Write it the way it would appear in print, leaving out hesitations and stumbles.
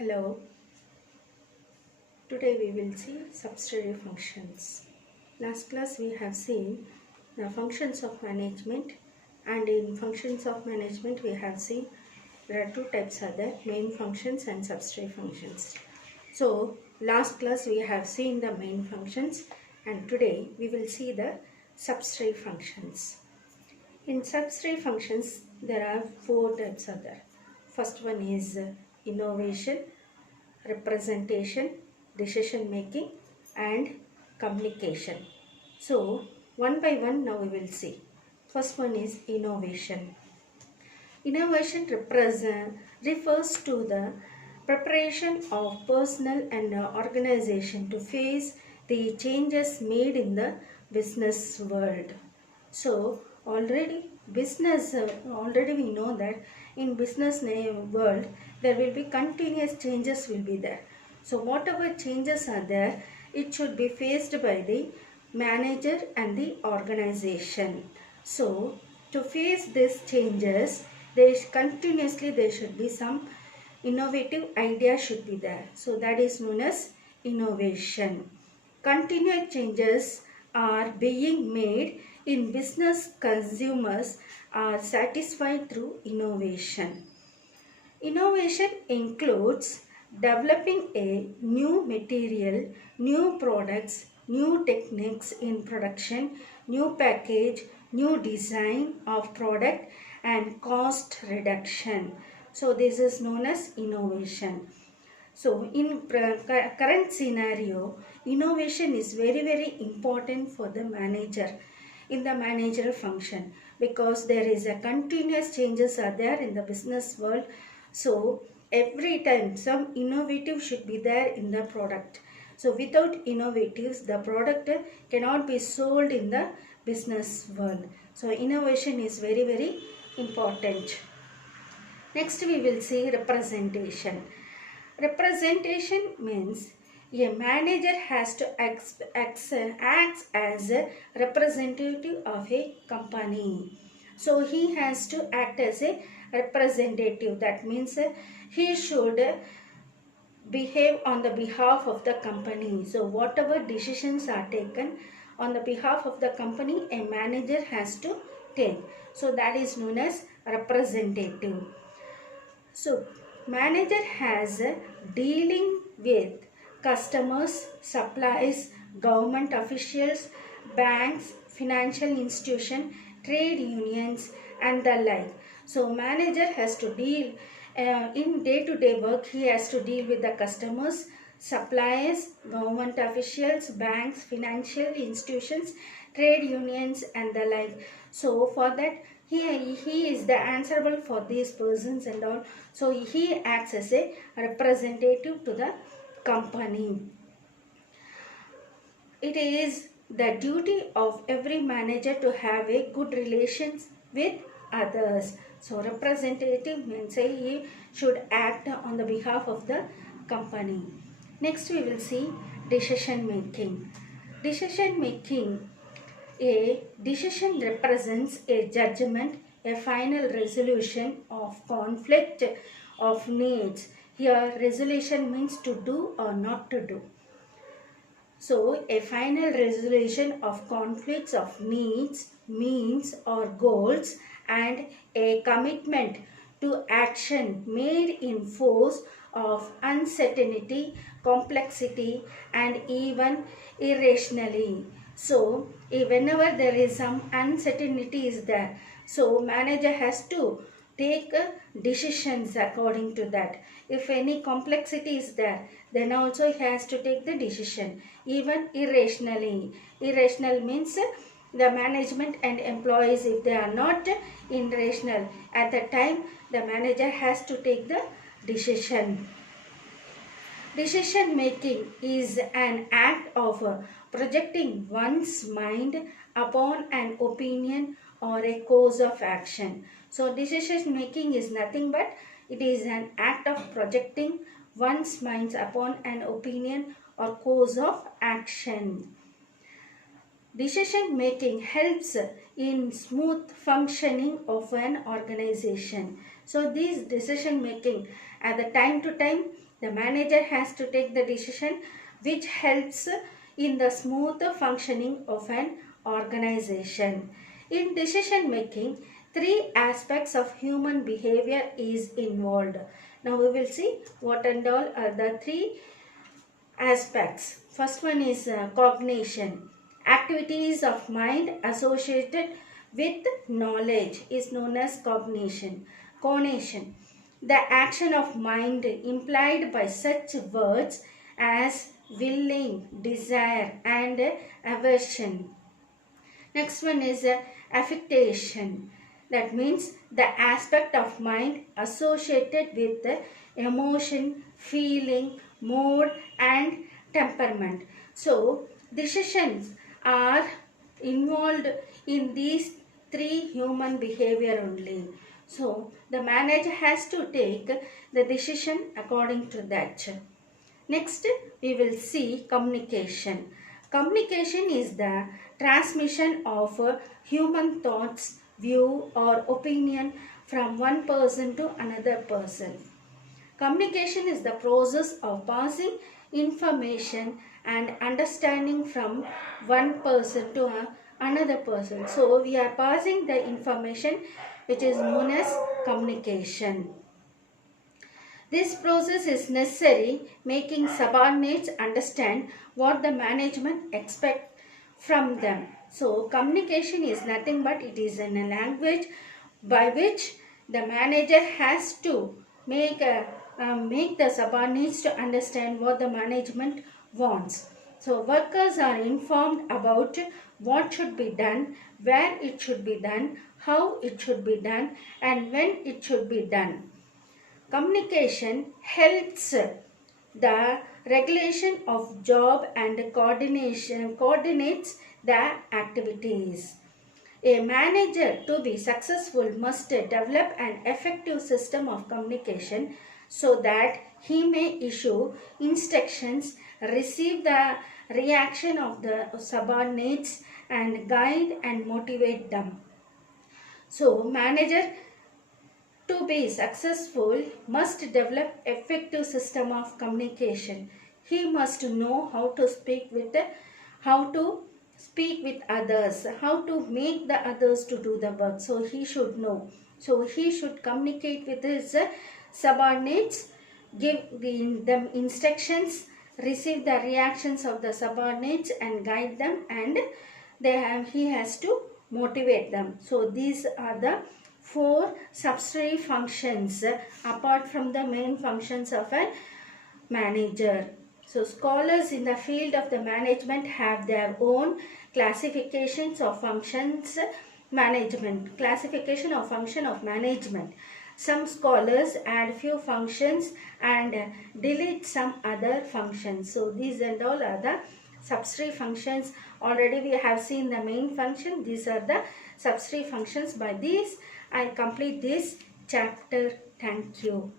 Hello, today we will see subsidiary functions. Last class we have seen the functions of management, and in functions of management we have seen there are two types are there, main functions and subsidiary functions. So last class we have seen the main functions and today we will see the subsidiary functions. In subsidiary functions there are four types are there. First one is innovation, representation, decision making and communication. So one by one now we will see. First one is innovation. Innovation refers to the preparation of personnel and organization to face the changes made in the business world. So already we know that in business world there will be continuous changes will be there. So whatever changes are there, it should be faced by the manager and the organization. So to face these changes, there should be some innovative idea should be there. So that is known as innovation. Continuous changes are being made in business. Consumers are satisfied through innovation. Innovation includes developing a new material, new products, new techniques in production, new package, new design of product and cost reduction. So this is known as innovation. So in current scenario, innovation is very important for the manager in the managerial function, because there is a continuous changes are there in the business world. So every time some innovative should be there in the product. So without innovatives, the product cannot be sold in the business world. So innovation is very important. Next we will see representation. Representation means a manager has to act as a representative of a company. So he has to act as a representative. That means he should behave on the behalf of the company. So whatever decisions are taken on the behalf of the company, a manager has to take. So that is known as representative. So manager has dealing with customers, suppliers, government officials, banks, financial institution, trade unions and the like. So manager has to deal in day-to-day work. He has to deal with the customers, suppliers, government officials, banks, financial institutions, trade unions and the like. So for that he is the answerable for these persons and all. So he acts as a representative to the company. It is the duty of every manager to have a good relations with others. So representative means he should act on the behalf of the company. Next we will see decision making. Decision making. A decision represents a judgment, a final resolution of conflict of needs. Here resolution means to do or not to do. So a final resolution of conflicts of needs, means or goals, and a commitment to action made in force of uncertainty, complexity and even irrationally. So whenever there is some uncertainty is there, so manager has to take decisions according to that. If any complexity is there, then also he has to take the decision, even irrationally. Irrational means the management and employees, if they are not irrational, at the time the manager has to take the decision. Decision making is an act of projecting one's mind upon an opinion or a course of action. So decision making is nothing but it is an act of projecting one's mind upon an opinion or course of action. Decision making helps in smooth functioning of an organization. So these decision making at the time to time, the manager has to take the decision which helps in the smooth functioning of an organization. In decision making, three aspects of human behavior is involved. Now we will see what and all are the three aspects. First one is cognition. Activities of mind associated with knowledge is known as cognition. Conation. The action of mind implied by such words as willing, desire and aversion. Next one is affectation. That means the aspect of mind associated with the emotion, feeling, mood and temperament. So decisions are involved in these three human behavior only. So the manager has to take the decision according to that. Next, we will see communication. Communication is the transmission of human thoughts, view or opinion from one person to another person. Communication is the process of passing information and understanding from one person to another person. So, we are passing the information which is known as communication. This process is necessary, making subordinates understand what the management expects from them. So, communication is nothing but it is in a language by which the manager has to make the subordinates to understand what the management wants. So, workers are informed about what should be done, where it should be done, how it should be done, and when it should be done. Communication helps the regulation of job and coordinates the activities. A manager to be successful must develop an effective system of communication so that he may issue instructions, receive the reaction of the subordinates and guide and motivate them. So, manager to be successful must develop effective system of communication. He must know how to speak with others, how to make the others to do the work. So he should know. So he should communicate with his subordinates, give them instructions, receive the reactions of the subordinates and guide them, and he has to motivate them. So these are the four subsidiary functions apart from the main functions of a manager. So scholars in the field of the management have their own classifications of functions management, classification of function of management. Some scholars add few functions and delete some other functions. So these and all are the subsidiary functions. Already we have seen the main function. These are the subsidiary functions. By these I complete this chapter. Thank you.